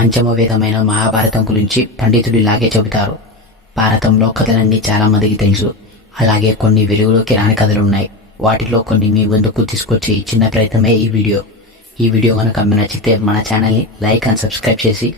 పంచమ వేదమైన మహాభారతం గురించి పండితులు ఇలాగే చెబుతారు. భారతంలో కథలన్నీ చాలా మందికి తెలుసు. అలాగే కొన్ని వెలుగులోకి రాని కథలు ఉన్నాయి. వాటిలో కొన్ని మీ ముందుకు తీసుకొచ్చి చిన్న ప్రయత్నమే ఈ వీడియో కనుక మీకు నచ్చితే మన ఛానల్ని లైక్ అండ్ సబ్స్క్రైబ్ చేసి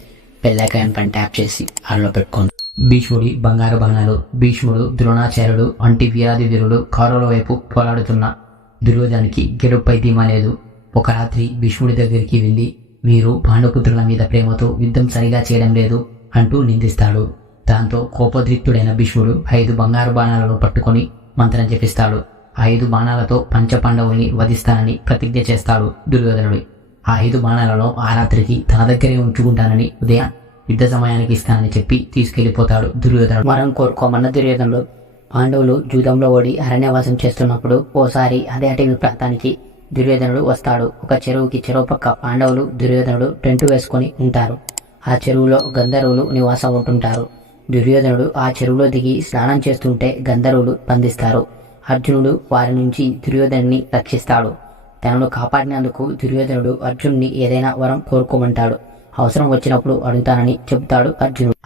బెల్ ఐకాన్ పైన ట్యాప్ చేసి ఆన్లో పెట్టుకోండి. భీష్ముడి బంగారు బాణాలు. భీష్ముడు, ద్రోణాచార్యుడు వంటి వీరాది వీరులు కౌరవుల వైపు పోరాడుతున్న దుర్యోధనునికి గెలుపై ధీమా లేదు. ఒక రాత్రి భీష్ముడి దగ్గరికి వెళ్ళి, మీరు పాండుపుత్రుల మీద ప్రేమతో యుద్ధం సరిగా చేయడం లేదు అంటూ నిందిస్తాడు. దాంతో కోపోద్రిక్తుడైన భీష్ముడు 5 బంగారు బాణాలను పట్టుకొని మంత్రం జపిస్తాడు. 5 బాణాలతో పంచపాండవుల్ని వధిస్తానని ప్రతిజ్ఞ చేస్తాడు దుర్యోధనుడు. ఆ 5 బాణాలను ఆ రాత్రికి తన దగ్గరే ఉంచుకుంటానని ఉదయం యుద్ధ సమయానికి ఇస్తానని చెప్పి తీసుకెళ్లిపోతాడు దుర్యోధనుడు. వరం కోరుకోమన్న దుర్యోధనుడు పాండవులు జూదంలో ఓడి అరణ్యవాసం చేస్తున్నప్పుడు ఓసారి అదే అటవీ ప్రాంతానికి దుర్యోధనుడు వస్తాడు. ఒక చెరువుకి చెరువు పక్క పాండవులు, దుర్యోధనుడు టెంటు వేసుకొని ఉంటారు. ఆ చెరువులో గంధర్వులు నివాసం ఉంటుంటారు. దుర్యోధనుడు ఆ చెరువులో దిగి స్నానం చేస్తుంటే గంధర్వులు బంధిస్తారు. అర్జునుడు వారి నుంచి దుర్యోధనుని రక్షిస్తాడు. తనను కాపాడినందుకు దుర్యోధనుడు అర్జునుడిని ఏదైనా వరం కోరుకోమంటాడు. అవసరం వచ్చినప్పుడు అడుగుతానని చెబుతాడు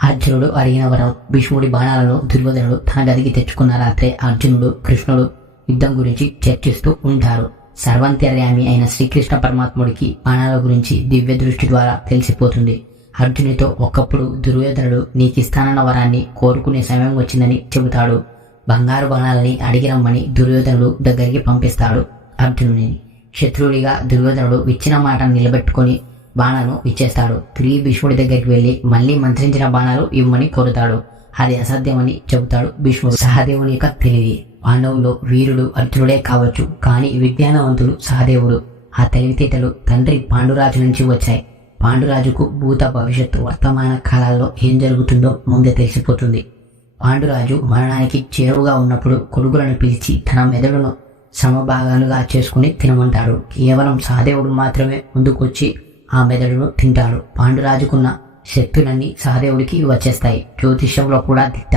అర్జునుడు అడిగిన వరం భీష్ముడి బాణాలను దుర్యోధనుడు తన గదికి తెచ్చుకున్న రాత్రే అర్జునుడు, కృష్ణుడు యుద్ధం గురించి చర్చిస్తూ ఉంటారు. సర్వాంతర్యామి అయిన శ్రీకృష్ణ పరమాత్ముడికి బాణాల గురించి దివ్య దృష్టి ద్వారా తెలిసిపోతుంది. అర్జునుడితో ఒకప్పుడు దుర్యోధనుడు నీకిస్తానన్న వరాన్ని కోరుకునే సమయం వచ్చిందని చెబుతాడు. బంగారు బాణాలని అడిగి రమ్మని దుర్యోధనుడు దగ్గరికి పంపిస్తాడు అర్జునుడిని. శత్రువుడిగా దుర్యోధనుడు ఇచ్చిన మాట నిలబెట్టుకొని బాణాలను ఇచ్చేస్తాడు. తిరిగి భీష్ముడి దగ్గరికి వెళ్లి మళ్లీ మంత్రించిన బాణాలు ఇవ్వమని కోరుతాడు. అది అసాధ్యమని చెబుతాడు భీష్ముడు. సహదేవుని యొక్క తెలివి. పాండవులు వీరుడు అర్జునుడే కావచ్చు, కానీ విజ్ఞానవంతుడు సహదేవుడు. ఆ తెలివితేటలు తండ్రి పాండురాజు నుంచి వచ్చాయి. పాండురాజుకు భూత భవిష్యత్తు వర్తమాన కాలాల్లో ఏం జరుగుతుందో ముందే తెలిసిపోతుంది. పాండురాజు మరణానికి చేరువుగా ఉన్నప్పుడు కొడుకులను పిలిచి తన మెదడును సమభాగాలుగా చేసుకుని తినమంటాడు. కేవలం సహదేవుడు మాత్రమే ముందుకొచ్చి ఆ మెదడును తింటాడు. పాండురాజుకున్న శక్తులన్నీ సహదేవుడికి వచ్చేస్తాయి. జ్యోతిష్యంలో కూడా దిట్ట.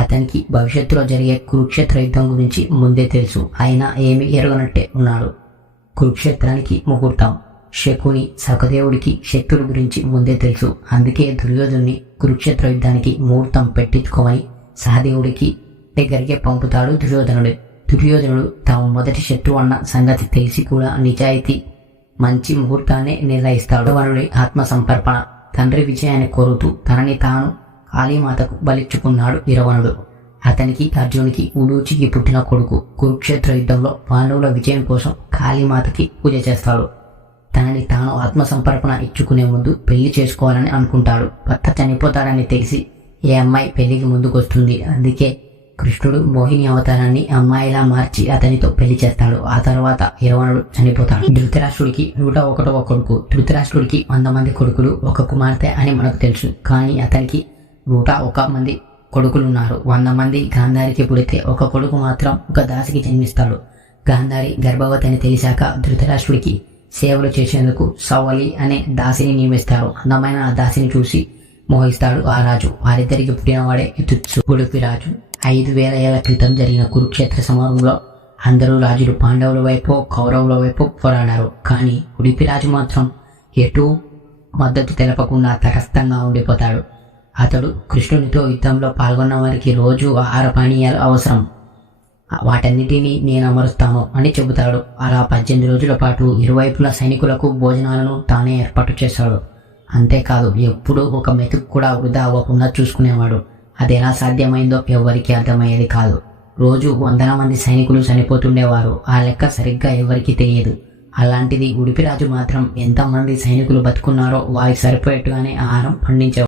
అతనికి భవిష్యత్తులో జరిగే కురుక్షేత్ర యుద్ధం గురించి ముందే తెలుసు. అయినా ఏమీ ఎరగనట్టే ఉన్నాడు. కురుక్షేత్రానికి ముహూర్తం. శకుని సహదేవుడికి శక్తుల గురించి ముందే తెలుసు. అందుకే దుర్యోధనుని కురుక్షేత్ర యుద్ధానికి ముహూర్తం పెట్టించుకోమని సహదేవుడికి దగ్గరికి పంపుతాడు దుర్యోధనుడు తాము మొదటి శత్రువు అన్న సంగతి తెలిసి కూడా నిజాయితీ మంచి ముహూర్తాన్ని నిర్ణయిస్తాడు. వరుడి ఆత్మ సంపర్పణ. తండ్రి విజయాన్ని కోరుతూ తనని తాను కాళీమాతకు బలిచ్చుకున్నాడు ఇరవణుడు. అతనికి అర్జునునికి ఉలూచికి పుట్టిన కొడుకు. కురుక్షేత్ర యుద్ధంలో పాండవుల విజయం కోసం కాళీమాతకి పూజ చేస్తాడు. తనని తాను ఆత్మసంపర్పణ ఇచ్చుకునే ముందు పెళ్లి చేసుకోవాలని అనుకుంటాడు. భర్త చనిపోతాడని తెలిసి ఏ అమ్మాయి పెళ్లికి ముందుకొస్తుంది. అందుకే కృష్ణుడు మోహిని అవతారాన్ని అమ్మాయిలా మార్చి అతనితో పెళ్లి చేస్తాడు. ఆ తర్వాత ఇరవణుడు చనిపోతాడు. ధృతరాష్ట్రుడికి 101వ కొడుకు. ధృతరాష్ట్రుడికి 100 మంది కొడుకులు, 1 కుమార్తె అని మనకు తెలుసు. కానీ అతనికి 101 మంది కొడుకులున్నారు. 100 మంది గాంధారికి పుడితే 1 కొడుకు మాత్రం ఒక దాసికి జన్మిస్తాడు. గాంధారి గర్భవతి అని తెలిసాక ధృతరాష్ట్రుడికి సేవలు చేసేందుకు సవలి అనే దాసిని నియమిస్తాడు. అందమైన ఆ దాసిని చూసి మోహిస్తాడు ఆ రాజు. వారిద్దరికి పుట్టినవాడే యుతుత్సు. ఉడుపిరాజు. 5000 ఏళ్ల క్రితం జరిగిన కురుక్షేత్ర సమరంలో అందరూ రాజులు పాండవుల వైపు కౌరవుల వైపు పోరాడారు. కానీ ఉడిపిరాజు మాత్రం ఎటూ మద్దతు తెలపకుండా తటస్థంగా ఉండిపోతాడు. అతడు కృష్ణునితో యుద్ధంలో పాల్గొన్న వారికి రోజు ఆహార పానీయాలు అవసరం, వాటన్నిటినీ నేను అమరుస్తాను అని చెబుతాడు. అలా 18 రోజుల పాటు ఇరువైపుల సైనికులకు భోజనాలను తానే ఏర్పాటు చేశాడు. అంతేకాదు ఎప్పుడూ ఒక మెతుకు కూడా వృధా అవ్వకుండా చూసుకునేవాడు. అది ఎలా సాధ్యమైందో ఎవరికి అర్థమయ్యేది కాదు. రోజు 100 మంది సైనికులు చనిపోతుండేవారు. ఆ లెక్క సరిగ్గా ఎవరికి తెలియదు. అలాంటిది ఉడిపిరాజు మాత్రం ఎంతమంది సైనికులు బతుకున్నారో వారికి సరిపోయేట్టుగానే ఆహారం పండించేవాడు.